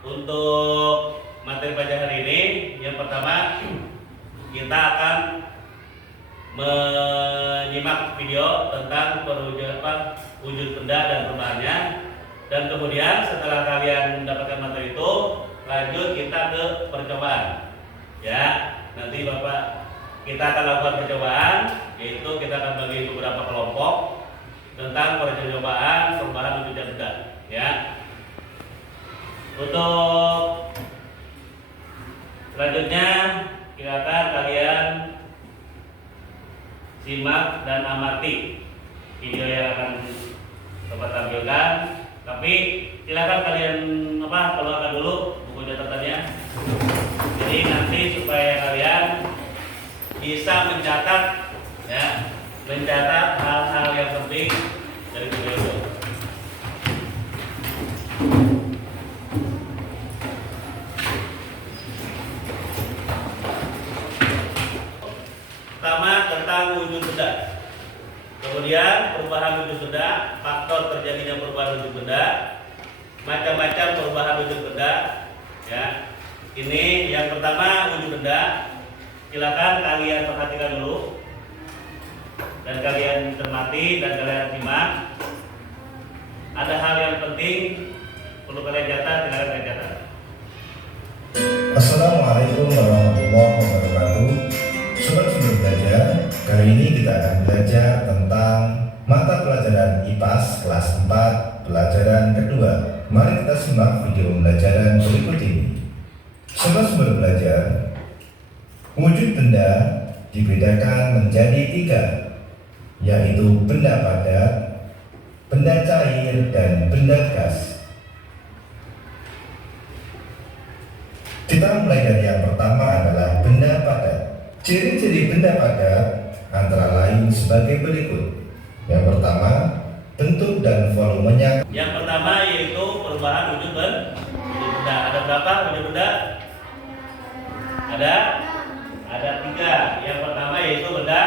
Untuk materi pelajaran hari ini, yang pertama kita akan menyimak video tentang wujud benda dan perubahannya, dan kemudian setelah kalian mendapatkan materi itu, lanjut kita ke percobaan. Ya, nanti kita akan lakukan percobaan, yaitu kita akan bagi beberapa kelompok tentang percobaan perubahan wujud benda. Ya. Untuk selanjutnya silakan kalian simak dan amati video yang akan Bapak tampilkan. Tapi silakan kalian keluarkan dulu buku catatannya. Jadi nanti supaya kalian bisa mencatat hal-hal yang penting dari video itu. Pertama tentang wujud benda, kemudian perubahan wujud benda, faktor terjadinya perubahan wujud benda, macam-macam perubahan wujud benda. Ya, ini yang pertama wujud benda. Silakan kalian perhatikan dulu dan kalian cermati dan kalian simak. Ada hal yang penting perlu kalian catat, silakan kalian catat. Assalamualaikum warahmatullahi wabarakatuh. Sobat Video Belajar, kali ini kita akan belajar tentang mata pelajaran IPAS kelas 4 pelajaran kedua. Mari kita simak video pembelajaran berikut ini. Sobat Sumber Belajar, wujud benda dibedakan menjadi 3, yaitu benda padat, benda cair, dan benda gas. Kita mulai dari yang pertama adalah benda padat. Ciri-ciri benda padat antara lain sebagai berikut. Yang pertama, bentuk dan volumenya. Yang pertama yaitu perubahan wujud benda. Ada berapa wujud benda? Ada 3. Yang pertama yaitu benda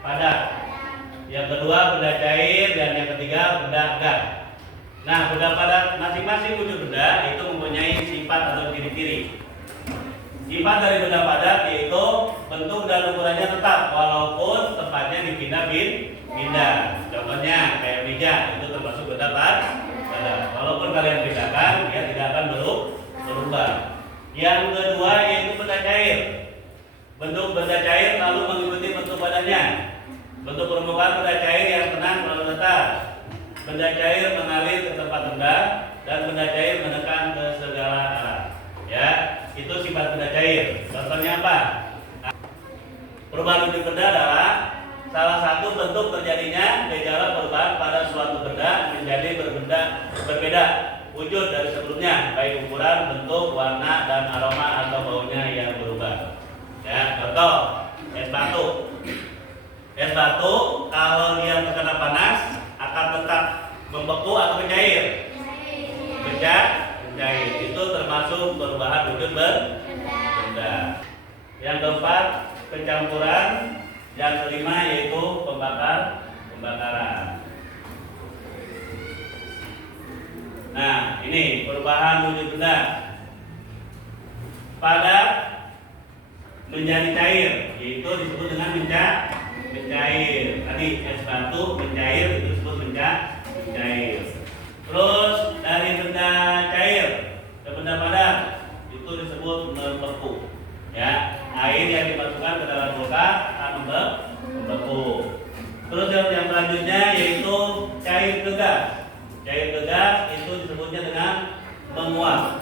padat. Yang kedua benda cair, dan yang ketiga benda gas. Nah, benda padat, masing-masing wujud benda itu mempunyai sifat atau ciri-ciri. Sifat dari benda padat yaitu bentuk dan ukurannya tetap walaupun tempatnya dipindah-pindah. Contohnya kayak meja, itu termasuk benda padat. Walaupun kalian pindahkan, dia tidak akan berubah. Yang kedua yaitu benda cair. Bentuk benda cair lalu mengikuti bentuk badannya. Bentuk permukaan benda cair yang tenang lalu datar. Benda cair mengalir ke tempat rendah, dan benda cair menekan ke segala arah. Ya, itu sifat benda cair. Contohnya apa? Perubahan wujud benda adalah salah satu bentuk terjadinya gejala perubahan pada suatu benda menjadi berbeda wujud dari sebelumnya, baik ukuran, bentuk, warna, dan aroma atau baunya yang berubah. Ya, contoh es batu. Es batu kalau dia terkena panas akan tetap membeku atau mencair. Mencair. Itu termasuk perubahan wujud benda. Yang keempat, pencampuran. Yang kelima yaitu pembakaran. Nah, ini perubahan wujud benda. Padat menjadi cair, yaitu disebut dengan mencair. Tadi es batu mencair, itu disebut mencair. Terus dari benda cair ke benda padat itu disebut membeku. Ya, air yang dimasukkan ke dalam kulkas akan membeku. Terus yang selanjutnya yaitu cair ke gas. Cair ke gas itu disebutnya dengan menguap.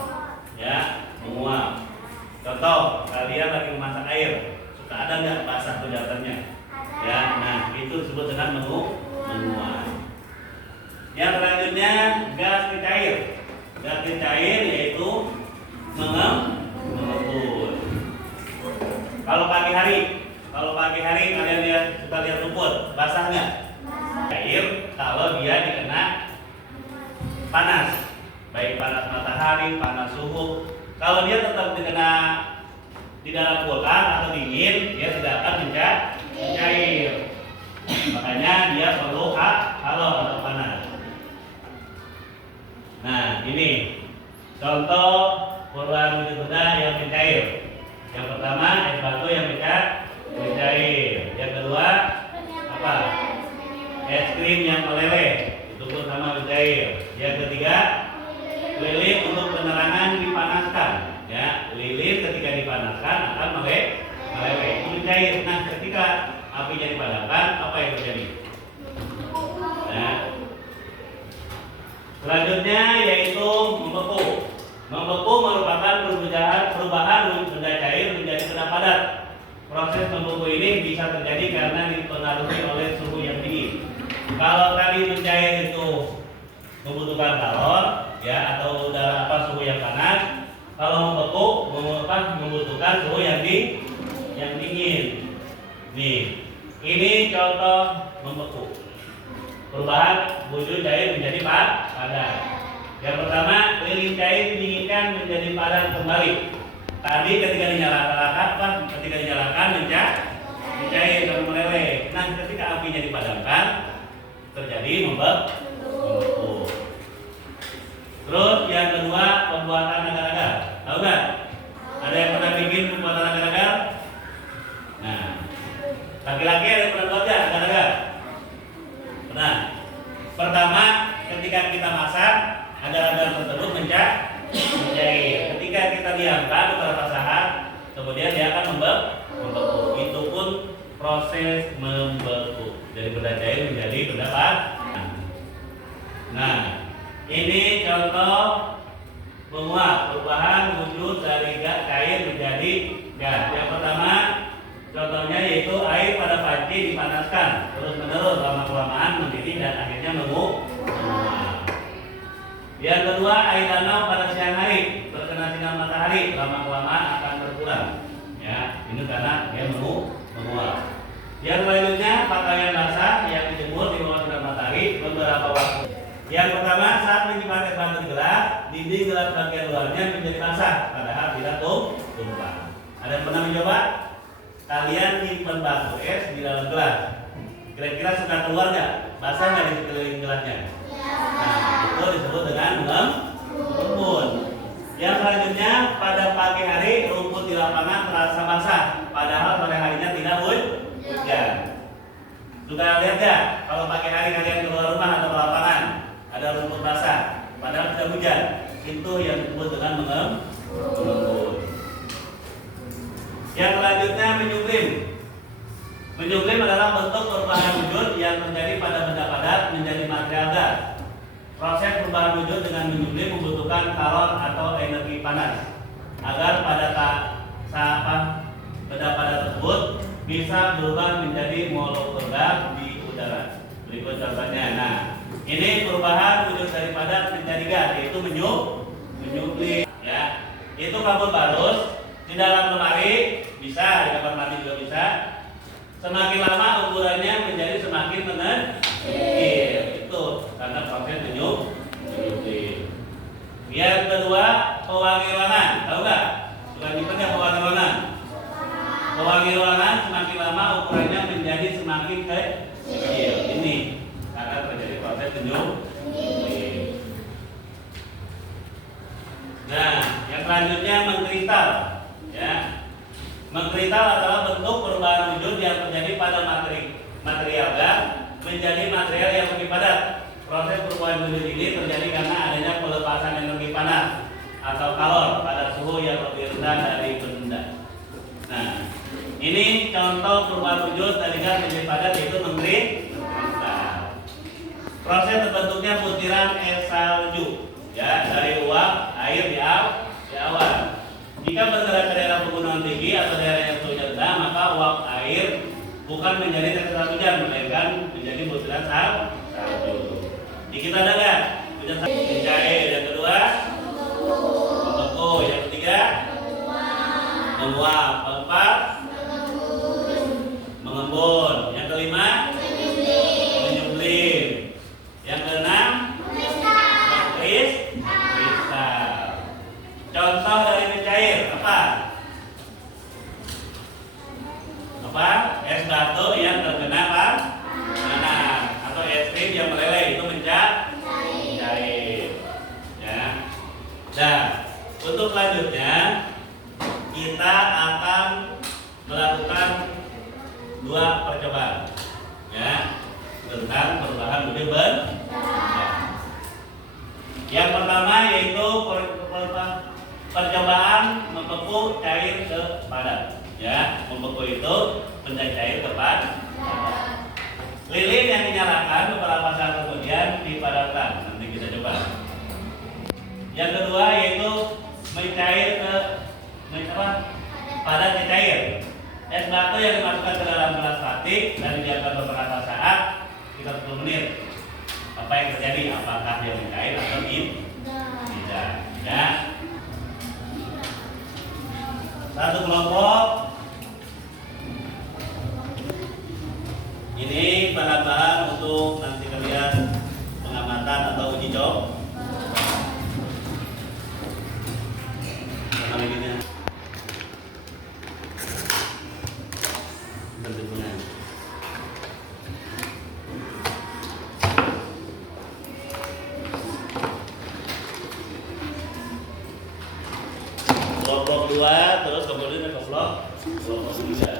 Ya, menguap. Contoh, kalian lagi memasak air, suka ada nggak basah penjahatannya? Ya, nah itu disebut dengan menguap. Yang selanjutnya gas ke cair. Gas ke cair yaitu mengembun. Kalau pagi hari kalian suka lihat rumput, basah nggak? Cair kalau dia dikena panas, baik panas matahari, panas suhu. Kalau dia tetap dikena di dalam kulkas atau dingin, dia tidak akan mencair. Makanya dia perlu halo atau panas. Nah, ini Contoh perubahan wujud benda yang mencair. Yang pertama es batu yang mencair. Yang kedua apa? Es krim yang meleleh, itu pun sama mencair. Yang ketiga lilin untuk penerangan dipanaskan. Ya, lilin ketika dipanaskan akan meleleh, itu mencair. Nah, ketika apinya dipadamkan, apa yang terjadi? Nah, selanjutnya yaitu membeku. Membeku merupakan perubahan benda cair menjadi benda padat. Proses membeku ini bisa terjadi karena dipengaruhi oleh suhu yang tinggi. Kalau tadi mencair itu membutuhkan kalor, ya, atau udara suhu yang panas. Kalau membeku membutuhkan suhu yang dingin. Nih, ini contoh membeku. Perubahan wujud cair menjadi padat. Yang pertama, lilin cair didinginkan menjadi padat kembali. Tadi ketika dinyalakan mencair dan meleleh. Nah, ketika apinya dipadamkan terjadi membeku. Terus yang kedua, pembuatan agar-agar. Tahu nggak? Ada yang pernah bikin pembuatan agar-agar? Nah, laki-laki ada yang pernah buat nggak agar-agar? Pernah. Pertama, ketika kita masak, agar-agar tersebut mencair. Ketika kita diamkan beberapa saat, kemudian dia akan membeku. Itu pun proses membeku. Dari benda cair menjadi benda padat. Nah, ini contoh menguap, perubahan wujud dari gas cair menjadi gas. Yang pertama, contohnya yaitu air pada panci dipanaskan terus-menerus lama-kelamaan mendidih dan akhirnya menguap. Yang kedua, air danau pada siang hari terkena sinar matahari lama-kelamaan akan berkurang. Ya, ini karena dia menguap. Yang selanjutnya, pakaian basah yang dijemur di bawah sinar matahari beberapa waktu. Yang pertama, saat menyimpan es batu di gelas, dinding gelas bagian luarnya menjadi basah, padahal tidak tumpah. Ada yang pernah mencoba? Kalian nyimpan batu es di dalam gelas, kira-kira suka keluar nggak? Basah nggak di sekeliling gelasnya? Nah, itu disebut dengan mengembun. Yang selanjutnya, pada pagi hari rumput di lapangan terasa basah, padahal sore harinya tidak hujan. Sudah lihat nggak? Kalau pagi hari kalian keluar rumah atau ke lapangan, ada rumput basah, padahal tidak hujan. Itu yang disebut dengan mengembun. Yang selanjutnya, menyublim. Menyublim adalah bentuk perubahan wujud yang terjadi pada benda padat menjadi material gas. Proses perubahan wujud dengan menyublim membutuhkan kalor atau energi panas agar benda padat tersebut bisa berubah menjadi molekul gas di udara. Berikut contohnya. Nah, ini perubahan wujud dari padat menjadi gas, yaitu menyublim. Ya, itu kabut barus di dalam lemari bisa, di kamar mandi juga bisa. Semakin lama ukurannya menjadi semakin mengecil. Itu karena proses menyublim. Yang kedua, pewangi ruangan. Tahu nggak? Suka nyimpen ya pewangi ruangan. Pewangi ruangan semakin lama ukurannya menjadi semakin kecil. Ini karena terjadi proses menyublim. Nah, yang selanjutnya mengkristal. Ya, mengkristal adalah bentuk perubahan wujud yang terjadi pada material gas menjadi material yang lebih padat. Proses perubahan wujud ini terjadi karena adanya pelepasan energi panas atau kalor pada suhu yang lebih rendah dari benda. Nah, ini contoh perubahan wujud dari gas menjadi padat, yaitu mengkristal. Proses terbentuknya butiran es salju, ya, dari uap air di awan. Jika bergerak ke daerah pegunungan tinggi atau daerah yang suhunya rendah, maka uap air bukan menjadi tetesan hujan, melainkan menjadi butiran salju. Di kita ada nggak? Hujan salju mencair. Yang kedua, membeku. Yang ketiga, menguap. Keempat, mengembun. Yang kelima, menyublim. Yang keenam, mengkristal. Contoh dari mencair apa? Es batu yang terkena panas atau es krim yang meleleh, itu mencair. Ya. Nah, Untuk selanjutnya kita akan melakukan 2 percobaan ya tentang perubahan budi benda. Yang pertama yaitu percobaan membeku cair ke padat. Ya, membeku itu menjadi cair ke padat. Lilin yang dinyalakan beberapa saat kemudian dipadatkan. Nanti kita coba. Yang kedua yaitu mencair ke padat ke cair. Es batu yang dimasukkan ke dalam gelas plastik dan dibiarkan beberapa saat, sekitar 10 menit. Apa yang terjadi? Apakah dia mencair atau tidak? Ya. Satu kelompok ini bahan-bahan untuk nanti kalian pengamatan atau uji coba. Kelompok 2 terus kemudian kelompok 3.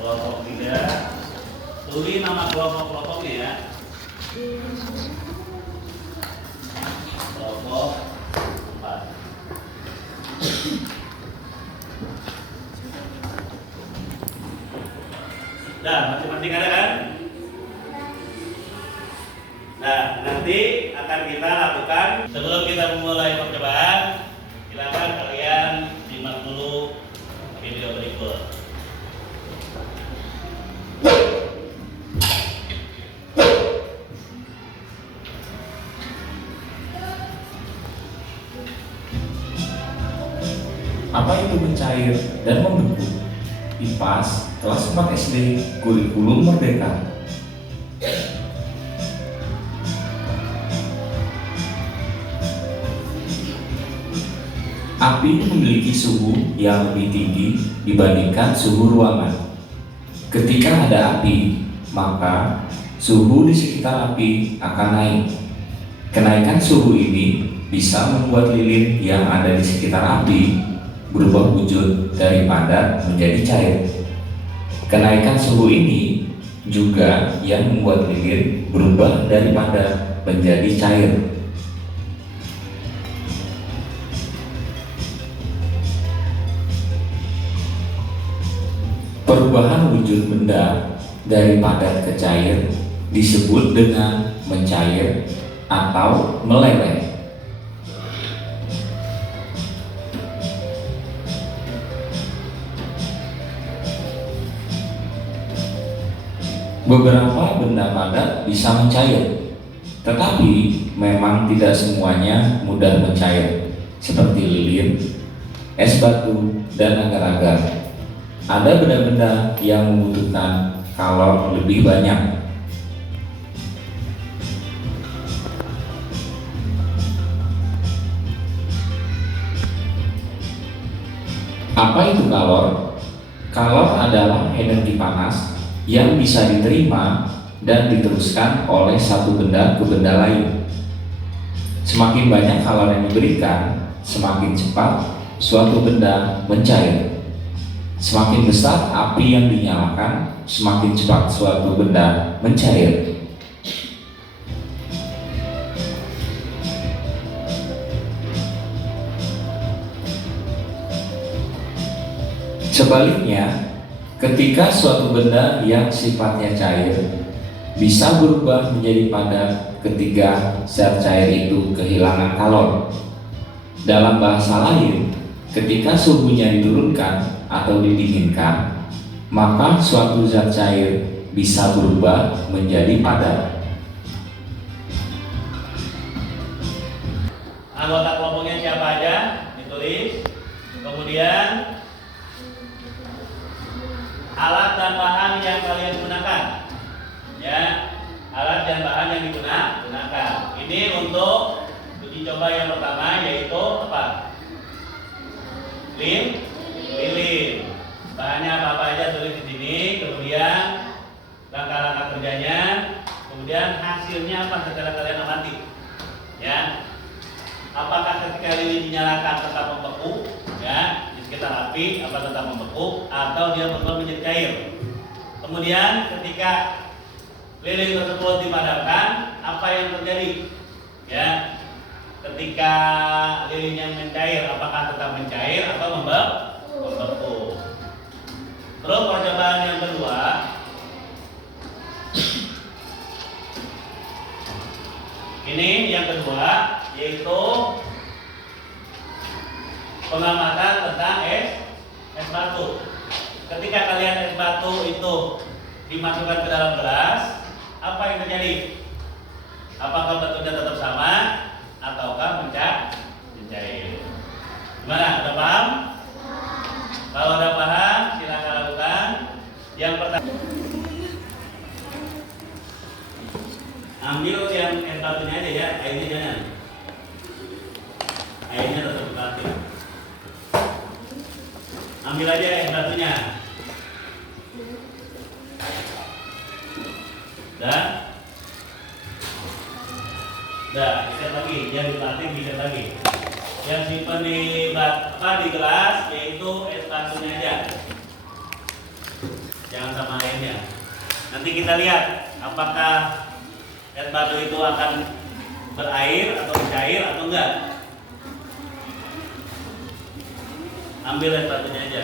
Kelompok 3 tulis nama kelompok-kelompoknya ya. Kelompok 4. Nah, masing-masing ada kan? Nah, nanti akan kita lakukan. Sebelum kita memulai percobaan, silakan kalian simak dulu video berikut. Apa itu mencair dan membeku? IPAS kelas 4 SD kurikulum merdeka. Api memiliki suhu yang lebih tinggi dibandingkan suhu ruangan. Ketika ada api, maka suhu di sekitar api akan naik. Kenaikan suhu ini bisa membuat lilin yang ada di sekitar api berubah wujud dari padat menjadi cair. Kenaikan suhu ini juga yang membuat lilin berubah dari padat menjadi cair. Perubahan wujud benda dari padat ke cair disebut dengan mencair atau meleleh. Beberapa benda padat bisa mencair, tetapi memang tidak semuanya mudah mencair, seperti lilin, es batu, dan agar-agar. Ada benda-benda yang membutuhkan kalor lebih banyak. Apa itu kalor? Kalor adalah energi panas yang bisa diterima dan diteruskan oleh satu benda ke benda lain. Semakin banyak kalor yang diberikan, semakin cepat suatu benda mencair. Semakin besar api yang dinyalakan, semakin cepat suatu benda mencair. Sebaliknya, ketika suatu benda yang sifatnya cair bisa berubah menjadi padat ketika zat cair itu kehilangan kalor. Dalam bahasa lain, ketika suhunya diturunkan atau didinginkan, maka suatu zat cair bisa berubah menjadi padat. Anggota kelompoknya siapa aja? Ditulis. Kemudian alat dan bahan yang kalian gunakan, ya, alat dan bahan yang digunakan. Ini untuk uji coba yang pertama, yaitu apa? Lilin. Bahannya apa aja tulis di sini. Kemudian langkah-langkah kerjanya. Kemudian hasilnya apa setelah kalian amati. Ya. Apakah ketika lilin dinyalakan tetap membeku? Ya. Di sekitar api apa tetap membeku? Atau dia berubah menjadi cair? Kemudian ketika lilin tersebut dipadamkan, apa yang terjadi? Ya. Ketika lilinnya mencair, apakah tetap mencair atau membeku? Terus percobaan yang kedua, ini yang kedua, yaitu pengamatan tentang es batu. Ketika kalian es batu itu dimasukkan ke dalam gelas, apa yang terjadi? Apakah bentuknya tetap sama ataukah mencair? Gimana? Udah paham? Kalau udah paham, silakan lakukan. Yang pertama, ambil yang es batunya aja ya, airnya jangan. Airnya tetap dipakai. Ambil aja es batunya. Dah, ikat lagi, jangan dilatih, ikat lagi. Yang simpan di gelas, yaitu es batunya aja. Jangan sama airnya. Nanti kita lihat apakah es batu itu akan berair atau cair atau enggak. Ambil es batunya aja.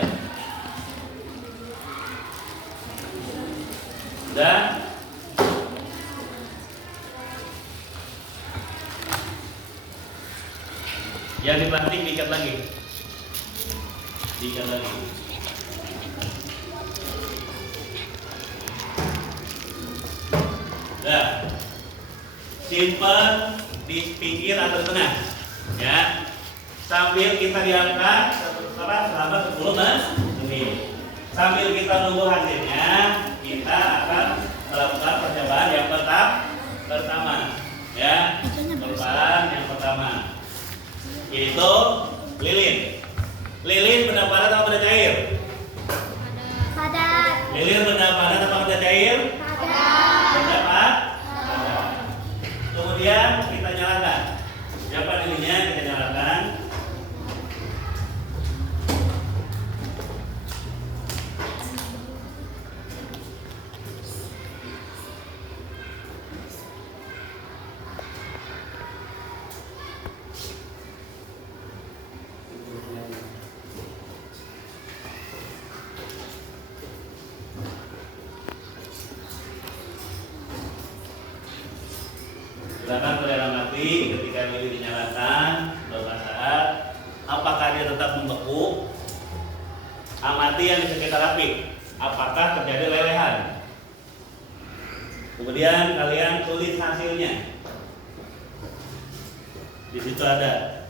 Udah. Yang dibanting diikat lagi. Diikat lagi. Udah. Simpan di pinggir atau tengah. Ya. Sambil kita diangkat selama 10 menit. Sambil kita nunggu hasilnya, kita akan melakukan percobaan yang pertama. Ya. Percobaan yang pertama, yaitu lilin. Lilin benda padat atau benda cair? Padat. Lilin benda padat atau benda cair? Padat. Benda padat. Kemudian kita nyalakan. Siapa lilinnya? Kita nyalakan. Silakan kalian amati ketika lilin dinyalakan beberapa saat, apakah dia tetap membeku? Amati yang di sekitar api, apakah terjadi lelehan? Kemudian kalian tulis hasilnya. Di situ ada.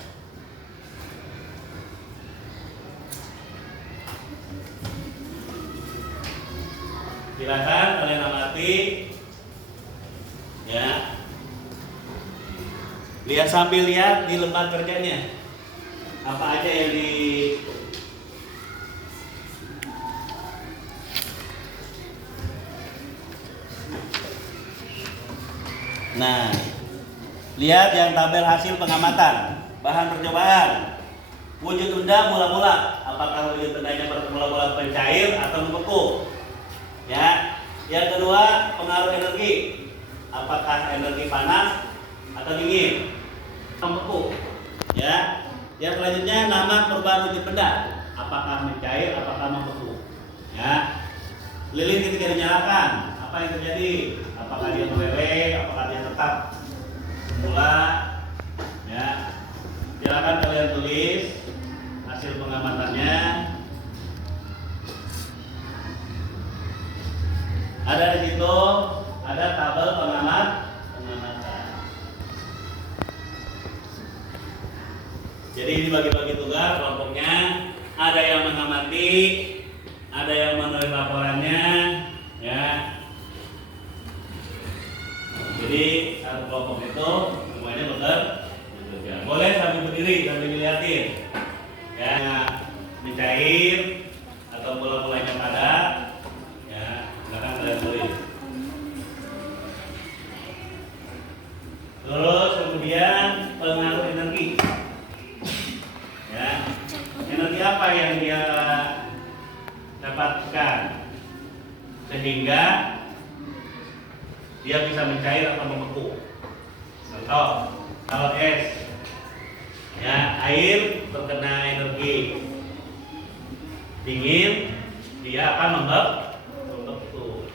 Silakan kalian amati. Ya. Lihat sambil lihat di lembar kerjanya. Apa aja yang di Nah, lihat yang tabel hasil pengamatan. Bahan percobaan. Wujud benda mula-mula. Apakah wujud bendanya mula-mula pencair atau membeku? Ya. Yang kedua, pengaruh energi. Apakah energi panas atau dingin? Membeku. Ya. Yang selanjutnya, nama perubahan wujud benda. Apakah mencair, apakah membeku? Ya. Lilin ketika dinyalakan, apa yang terjadi? Apakah dia meleleh, apakah dia tetap semula? Ya. Silakan kalian tulis hasil pengamatannya. Ada di situ, ada tabel pengamatan. Jadi ini bagi-bagi tugas kelompoknya. Ada yang mengamati, ada yang menulis laporannya, ya. Jadi kelompok itu semuanya bekerja. Boleh sambil berdiri sambil dilihatin. Ya, mencair atau bola-bolanya padat. Ya, silakan kalian tulis. Terus kemudian pengaruh energi. Ya, energi apa yang dia dapatkan sehingga dia bisa mencair atau membeku. Contoh, kalau es, ya air terkena energi dingin, dia akan membeku.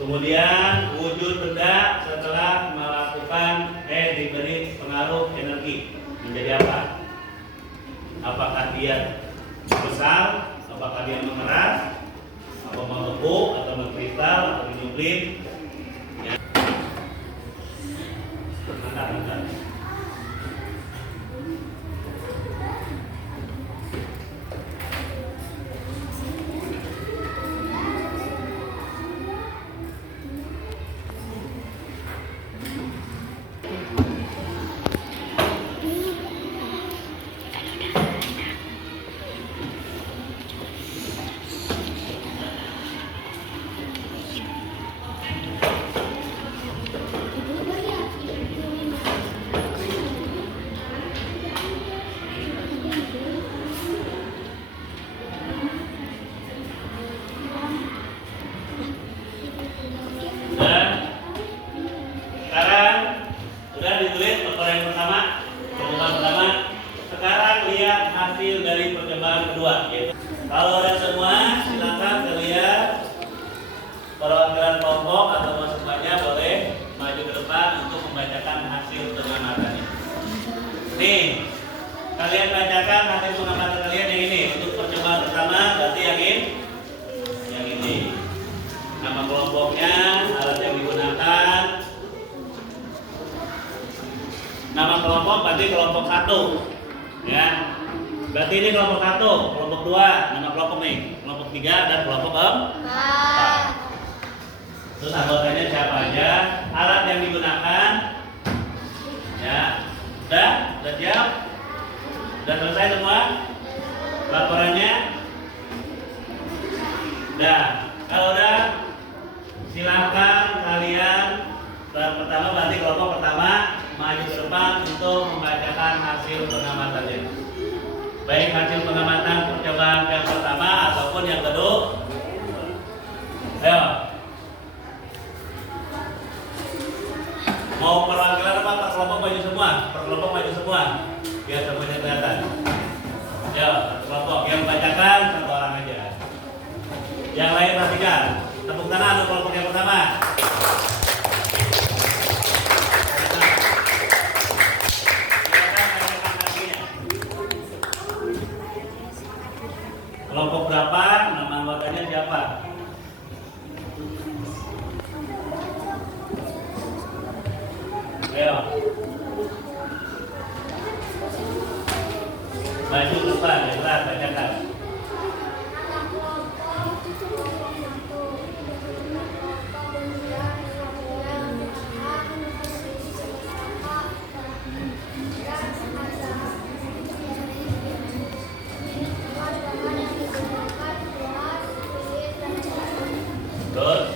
Kemudian wujud benda setelah melakukan diberi pengaruh energi menjadi apa? Apakah dia besar? Apakah dia mengeras? Atau membeku? Atau mengkristal? Atau menyuplin? Ya. Mantap. Hasil dari percobaan kedua, yaitu kalau ada semua silakan kalian perwakilan kelompok atau semuanya boleh maju ke depan untuk membacakan hasil pengamatannya. Nih, kalian bacakan hasil pengamatan kalian yang ini untuk percobaan pertama, berarti yang ini. Nama kelompoknya, alat yang digunakan. Nama kelompok berarti kelompok 1, ya. Berarti ini kelompok 1, kelompok 2, nama kelompok nih, kelompok 3 dan kelompok 4. Terus anggotanya siapa aja, alat yang digunakan, ya, udah siap, udah selesai semua, laporannya, udah. Kalau udah, silakan kalian pertama berarti kelompok pertama maju ke depan untuk membacakan hasil pengamatannya. Baik hasil pengamatan percobaan yang pertama ataupun yang kedua. Ayo. Mau perwakilan apa? Per kelompok maju semua. Per kelompok maju semua. Biar semuanya kelihatan. Ya, kelompok yang bacakan 1 orang aja. Yang lain perhatikan. Tepuk tangan untuk kelompok yang pertama. Kelompok berapa? Nama anggotanya siapa? Ayo. Maju ke depan, ya, bacakan. Terus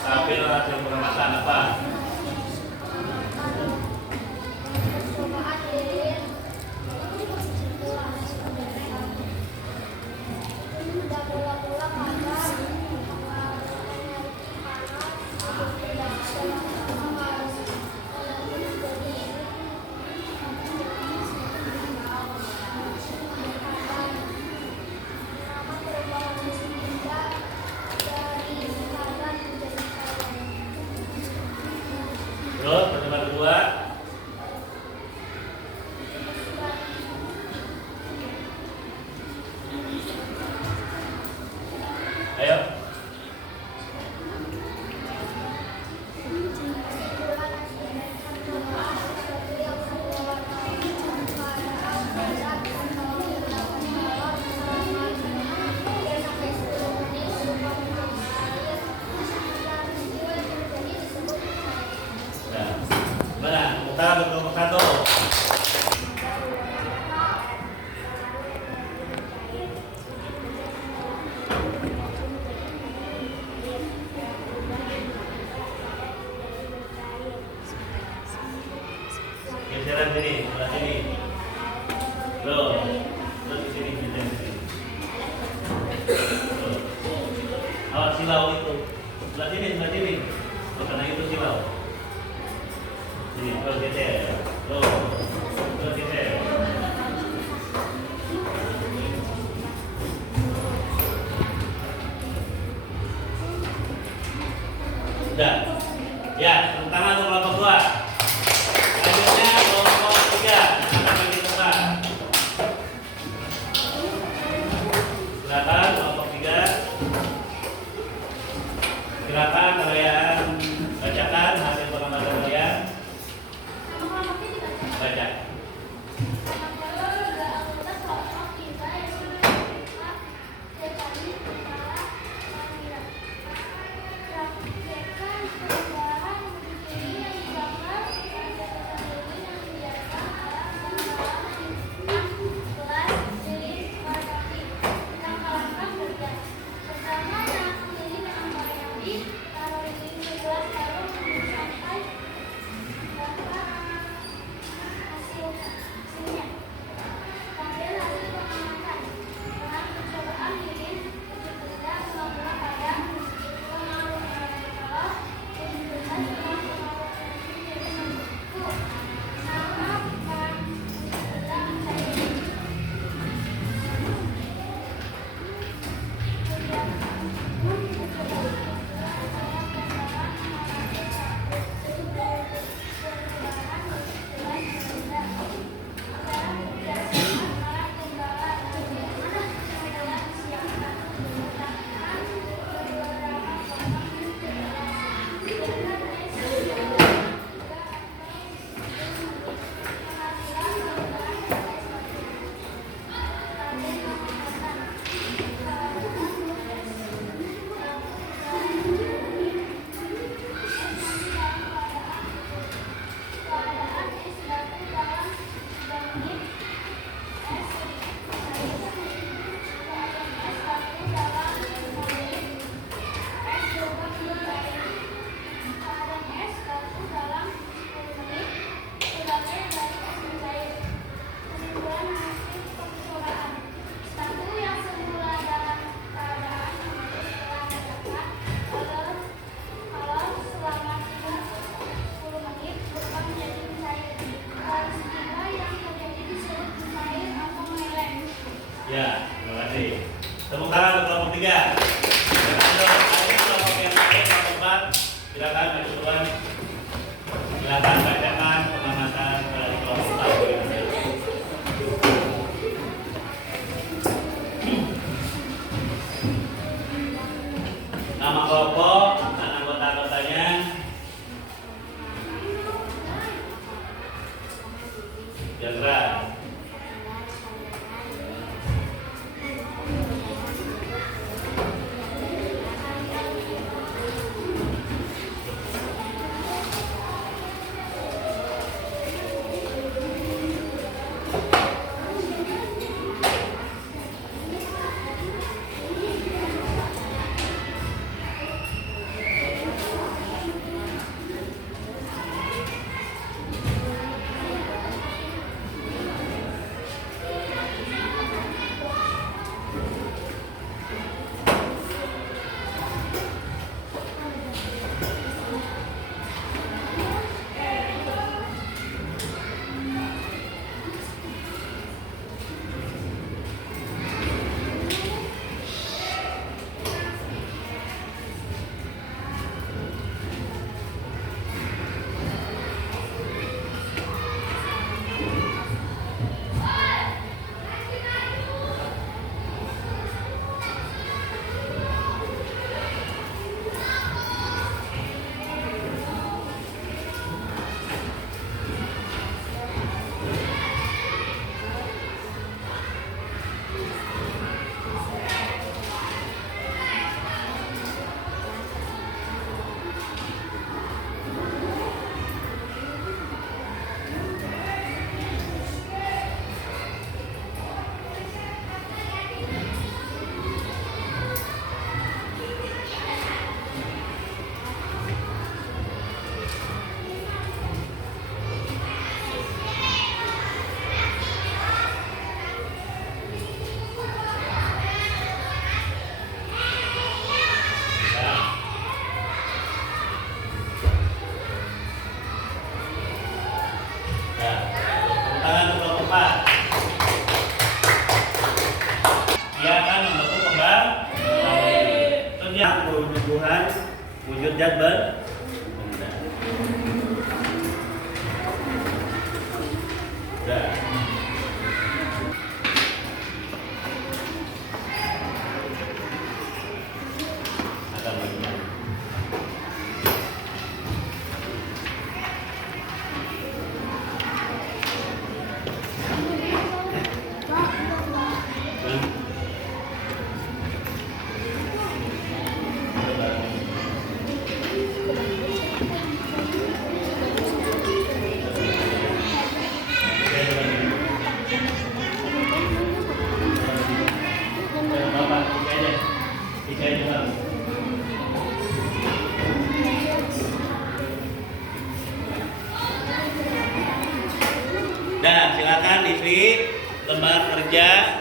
tampil hasil pengamatan apa? sini, sebelah sini. Loh, terus di sini, sini. Awas silau itu. Sebelah sini. Oh, karena itu silau. Sini, terus geser. Loh, terus geser. Sudah. Ya, pertama untuk kelompok 2. Selanjutnya kelompok 3. Akan bagi tempat. Silakan kelompok 3. Silakan kalian bacakan hasil pengamatan kalian. Baca. Wujud zat benda. Udah. Ada banyak. Dan silakan isi lembar kerja.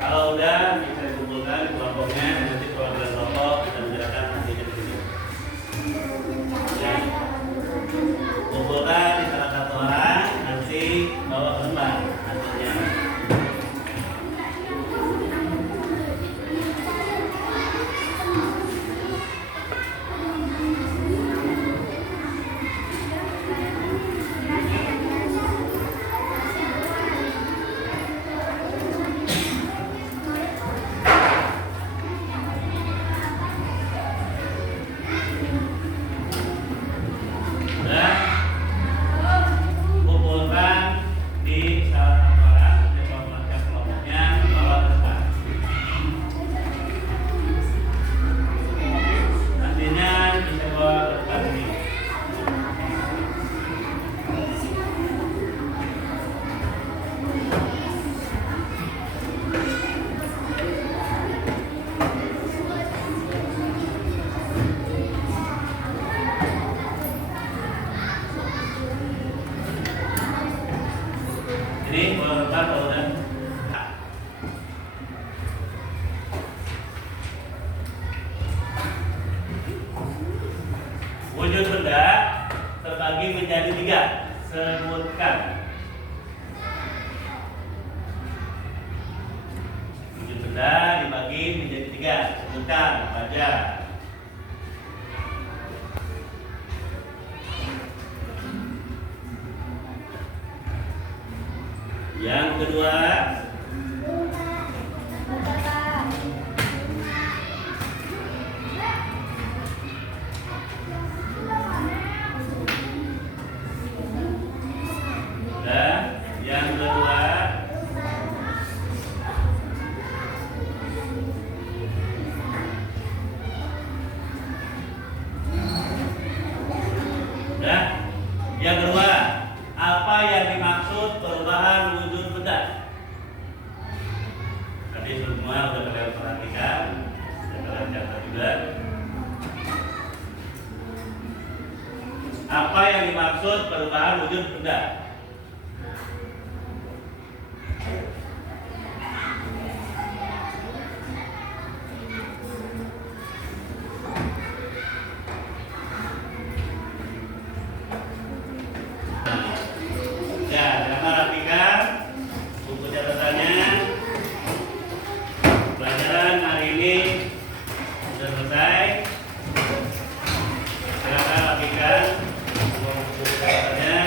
Kalau udah bisa dikumpulkan kelompoknya, nanti perwakilan kelompok kita bicarakan hasilnya di sini. Ya. Kumpulkan di salah satu orang, nanti bawa ke lembar hasilnya. Kumpulkan di salah satu orang, nanti perwakilan kelompoknya bawa ke lembar. Hasilnya bisa bawa ke lembar ini. Ini lembar kalau udah. Wujud benda terbagi menjadi 3. Sebutkan. Wujud benda dibagi menjadi 3. Sebutkan apa aja. Yang kedua, dan yang kedua, dan yang kedua, apa yang dimaksud perubahan wujud benda? Tadi semua sudah kalian perhatikan, sudah kalian catat juga. Apa yang dimaksud perubahan wujud benda? Ya, jangan rapikan buku catatannya. Pelajaran hari ini sudah selesai. Silakan rapikan buku catatannya.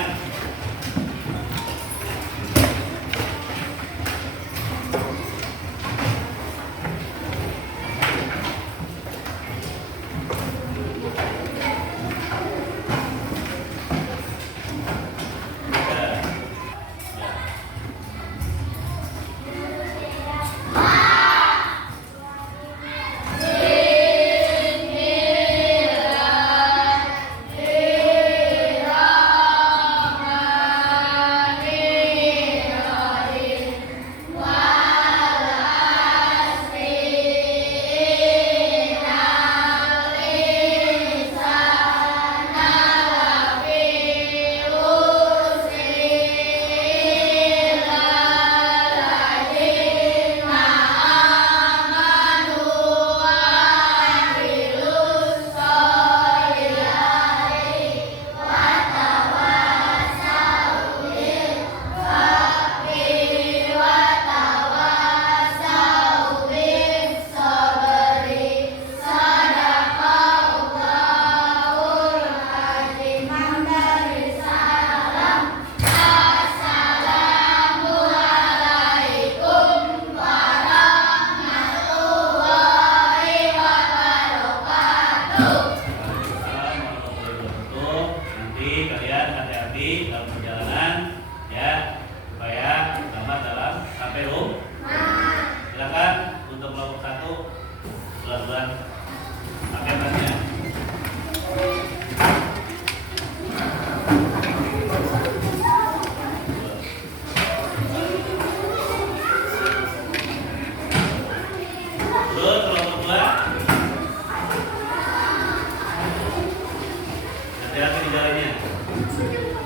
lainnya.